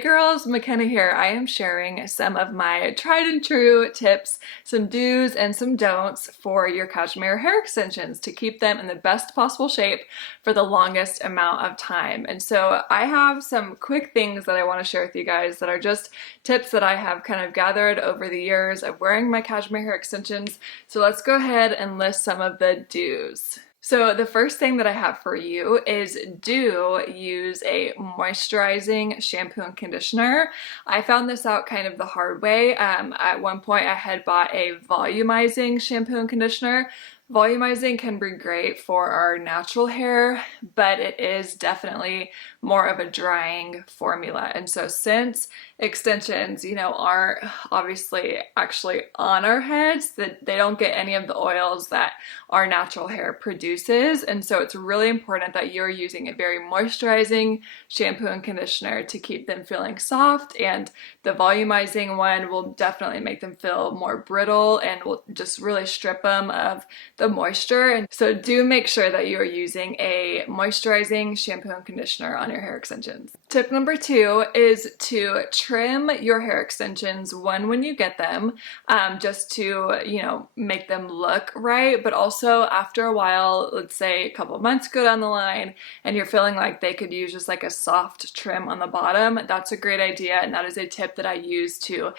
Hey girls, Makenna here. I am sharing some of my tried and true tips, some do's and some don'ts for your cashmere hair extensions to keep them in the best possible shape for the longest amount of time. And so I have some quick things that I want to share with you guys that are just tips that I have kind of gathered over the years of wearing my cashmere hair extensions. So let's go ahead and list some of the do's. So the first thing that I have for you is do use a moisturizing shampoo and conditioner. I found this out kind of the hard way. At one point I had bought a volumizing shampoo and conditioner. Volumizing can be great for our natural hair, but it is definitely more of a drying formula. And so since extensions, aren't obviously actually on our heads, that they don't get any of the oils that our natural hair produces. And so it's really important that you're using a very moisturizing shampoo and conditioner to keep them feeling soft. And the volumizing one will definitely make them feel more brittle and will just really strip them of the moisture. And so do make sure that you are using a moisturizing shampoo and conditioner on your hair extensions. Tip number 2 is to trim your hair extensions when you get them, just to, make them look right, but also after a while, let's say a couple months go down the line and you're feeling like they could use just like a soft trim on the bottom, that's a great idea. And that is a tip that I use to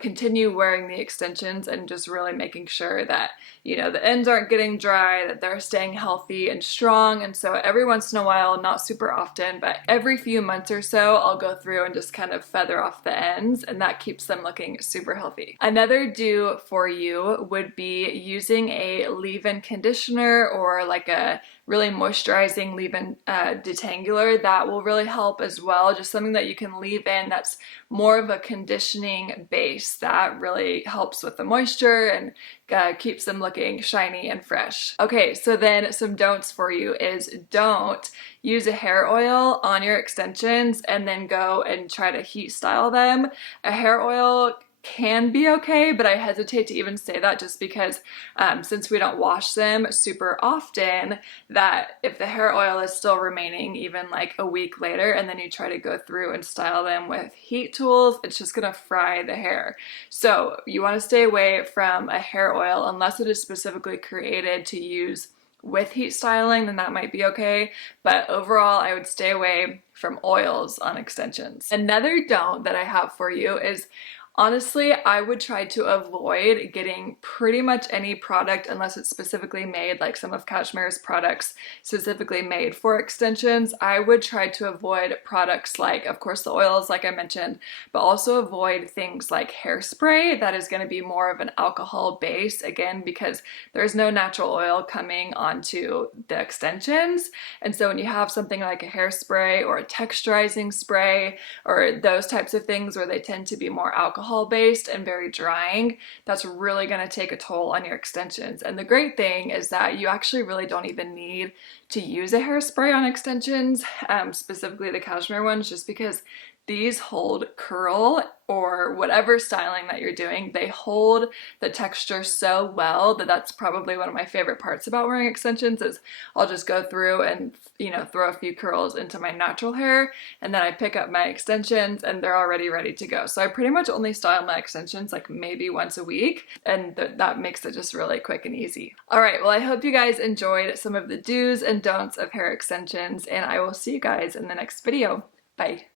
continue wearing the extensions and just really making sure that, the ends aren't getting dry, that they're staying healthy and strong. And so every once in a while, not super often, but every few months or so, I'll go through and just kind of feather off the ends, and that keeps them looking super healthy. Another do for you would be using a leave-in conditioner or like a really moisturizing leave-in detangler. That will really help as well. Just something that you can leave in that's more of a conditioning base that really helps with the moisture and keeps them looking shiny and fresh. Okay, so then some don'ts for you is don't use a hair oil on your extensions and then go and try to heat style them. A hair oil can be okay, but I hesitate to even say that just because since we don't wash them super often, that if the hair oil is still remaining even like a week later and then you try to go through and style them with heat tools, it's just gonna fry the hair. So you want to stay away from a hair oil unless it is specifically created to use with heat styling, then that might be okay. But overall, I would stay away from oils on extensions. Another don't that I have for you is honestly, I would try to avoid getting pretty much any product unless it's specifically made, like some of Cashmere's products specifically made for extensions. I would try to avoid products like, of course, the oils like I mentioned, but also avoid things like hairspray that is going to be more of an alcohol base, again, because there's no natural oil coming onto the extensions. And so when you have something like a hairspray or a texturizing spray or those types of things where they tend to be more alcohol based and very drying, that's really going to take a toll on your extensions. And the great thing is that you actually really don't even need to use a hairspray on extensions, specifically the cashmere ones, just because these hold curl or whatever styling that you're doing. They hold the texture so well that that's probably one of my favorite parts about wearing extensions is I'll just go through and throw a few curls into my natural hair, and then I pick up my extensions and they're already ready to go. So I pretty much only style my extensions like maybe once a week, and that makes it just really quick and easy. All right, well, I hope you guys enjoyed some of the do's and don'ts of hair extensions, and I will see you guys in the next video. Bye.